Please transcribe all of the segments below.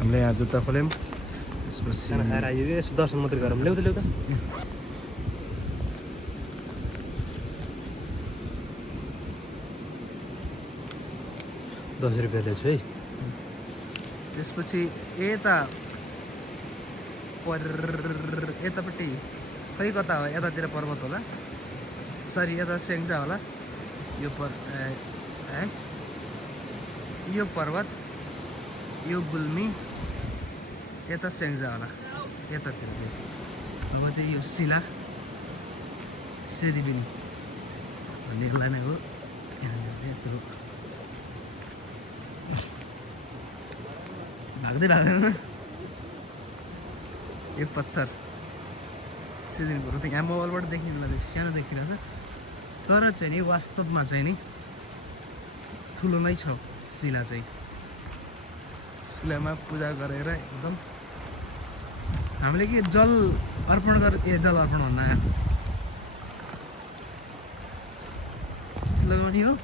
हामीले यहाँ जुत्ता खोल्यौँ त्यसपछि खाना खाएर आइयो यसो दर्शन मात्रै गरौँ ल्याउ त 10 रुपियाँ ल्याउँछु है त्यसपछि यता यतापट्टि खै कता हो यतातिर पर्वत होला सरी यता सेङ्जा होला यो यो पर्वत यो गुल्मी यता सेङ्जा होला यतातिर अब चाहिँ यो शिला सेदिबिनी भन्नेलाई नै हो यत्रो भाग्दैन यो पत्थर सेदिबिनीको त यहाँ मोबाइलबाट देखिँदैन सानो देखिरहेछ तर चाहिँ नि वास्तवमा चाहिँ नि ठुलो नै छ शिला चाहिँ शिलामा पूजा गरेर एकदम हामीले के जल अर्पण जल अर्पण भन्दा लगाउने हो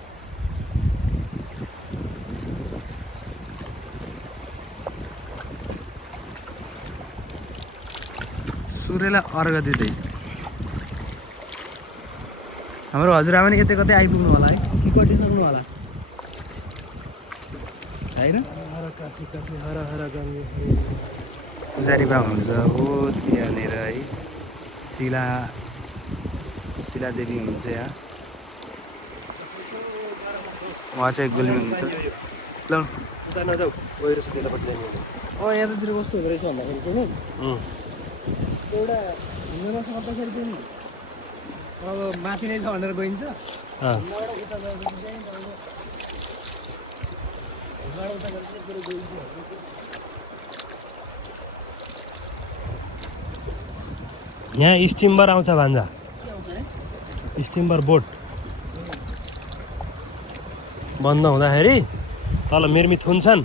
सूर्यलाई अर्घ दिँदै हाम्रो हजुरआमा नि यतै कतै आइपुग्नु होला है कि कटिसक्नु होला होइन पुजारी बा हुन्छ हो त्यहाँनिर है शिलादेवी हुनुहुन्छ यहाँ उहाँ चाहिँ गुल्मी हुन्छ ल नजाऊ गएर त्यतापट्टि जाने यतातिर कस्तो हुँदो रहेछ भन्दाखेरि चाहिँ नि एउटा हिँड्न सक्दाखेरि चाहिँ नि अब माथि नै छ भनेर गइन्छ यहाँ स्टिमर आउँछ भान्जा स्टिमर बोट बन्द हुँदाखेरि तल मिर्मी थुन्छन्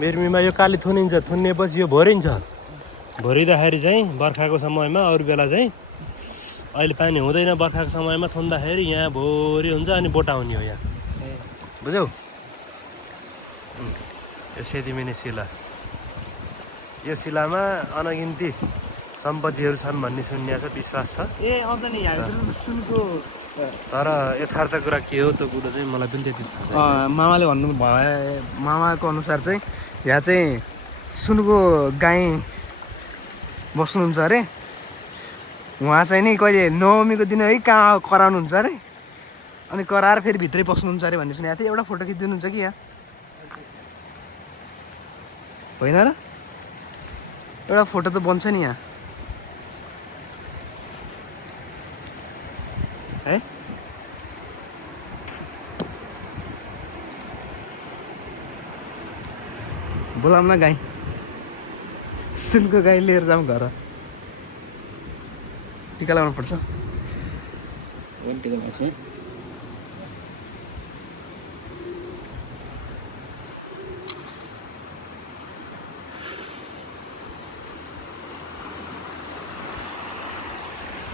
मिर्मीमा यो काली थुनिएपछि यो भरिन्छ भरिँदाखेरि चाहिँ बर्खाको समयमा अरू बेला चाहिँ अहिले पानी हुँदैन बर्खाको समयमा थुन्दाखेरि यहाँ भोरी हुन्छ अनि बोट आउने हो यहाँ बुझ्यौ यो सेदिमिनी शिला यो शिलामा अनगिन्ती सम्पत्तिहरू छन् भन्ने सुन्निएको छ विश्वास छ नि यहाँभित्र सुनको तर यथार्थ कुरा के हो त्यो कुरो चाहिँ मलाई पनि त्यति थाहा मामाले मामाको अनुसार चाहिँ यहाँ चाहिँ सुनको गाई बस्नुहुन्छ अरे उहाँ चाहिँ नि कहिले नवमीको दिन है कहाँ कराउनुहुन्छ अरे अनि कराएर फेरि भित्रै पस्नुहुन्छ अरे भन्ने सुनेको थिएँ एउटा फोटो खिचिदिनुहुन्छ कि यहाँ होइन र एउटा फोटो त बन्छ नि यहाँ है बोलाउँ न गाई सुनको गाई लिएर जाऊँ घर टिका लगाउनु पर्छ टिका लगाएको छ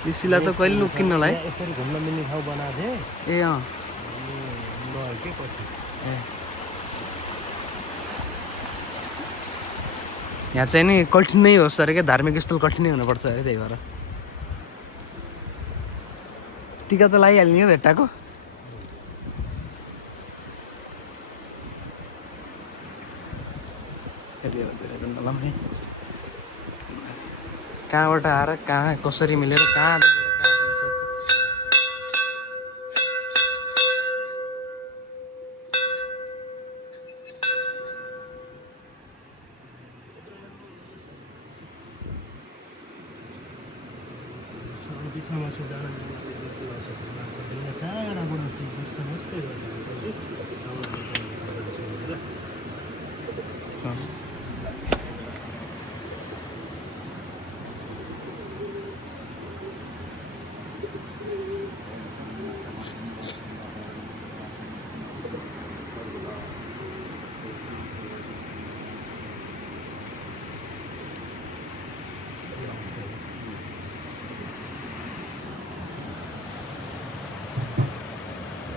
यो शिला त कहिले लुकिन्न होला है यसरी घुम्न मिल्ने ठाउँ बनाएको थिएँ ए अँ के पछि यहाँ चाहिँ नि कठिन नै होस् अरे क्या धार्मिक स्थल कठिन नै हुनुपर्छ अरे त्यही भएर टिका त लगाइहाल्ने हो भेट्टाको कहाँबाट आएर कहाँ कसरी मिलेर कहाँ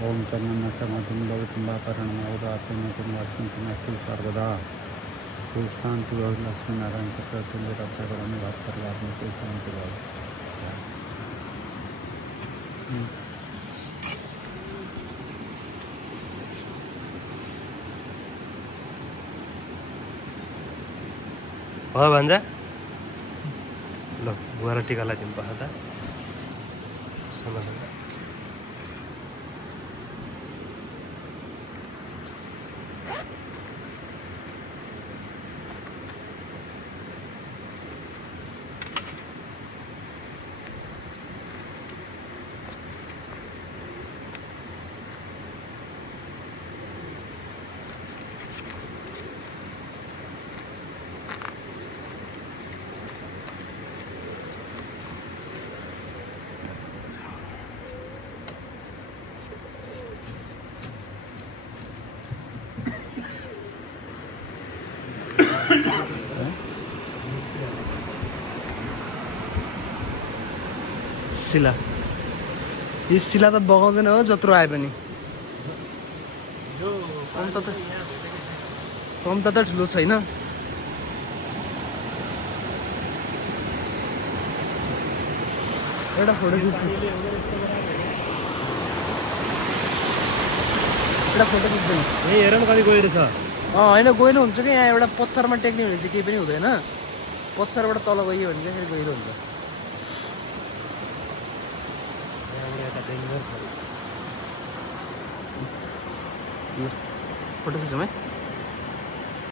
ओम चरणम समाधिं भवति वापरणं अवदातुं कुर्वात्मकं सर्वदा सुख शान्ति भयो लक्ष्मीनारायणको प्रभुले रक्षा गराउनु घर परिवारमा सुख शान्ति भयो भयो भन्छ ल गएर टिका लगाइदिनु पर्छ त समाजमा शिला यो शिला त बगाउँदैन हो जत्रो आए पनि कम त ठुलो छैन एउटा फोटो खिच्नु एउटा फोटो खिच्दैन ए हेर न कति गहिरो छ होइन गहिरो हुन्छ कि यहाँ एउटा पत्थरमा टेक्ने भने चाहिँ केही पनि हुँदैन पत्थरबाट तल गयो भने चाहिँ फेरि गहिरो हुन्छ फोटो खिचौँ है